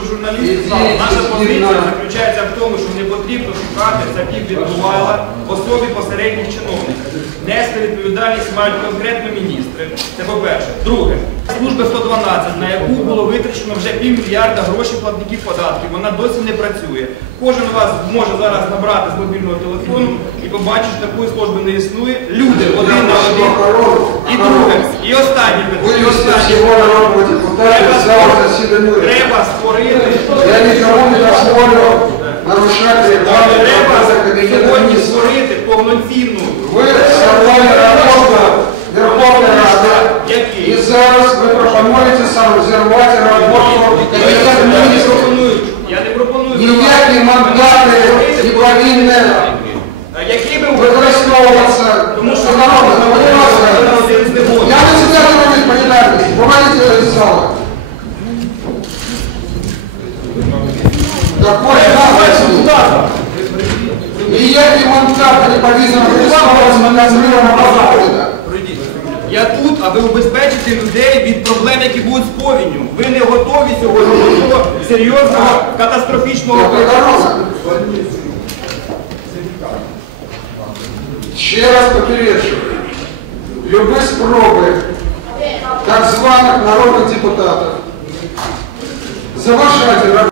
щоб журналісти знали. Наша позиція заключається в тому, що не потрібно шукати цапів від Бувала в особі посередніх чиновників. Нести відповідальність мають конкретно міністри. Це по-перше. Друге, служба 112, на яку було витрачено вже півмільярда грошей платників податків, вона досі не працює. Кожен з вас може зараз набрати з мобільного телефону і побачить, що такої служби не існує. Люди один на один. І друге, і останнє питання. Треба створити. Я никого не работы кабинета сьогодні створити повноцінну. Ви сорвали работу Верховної Ради. І зараз ви пропонуєте сам зірвати роботу Я Кабінету не міністрів. Я не пропоную. Ніякі мандати не повинні використовуватися. Тому що народ не Я не не робити відповідальність. Виводите з зала. Какой наглости? Ніякі мандати не повинні використовуватися на зміну Я тут, аби убезпечити людей від проблем, які будуть з повінню. Ви не готові сьогодні до цього серйозного катастрофічного Дорога. Ще раз попереджую. Любі спроби так званих народних депутатів заважати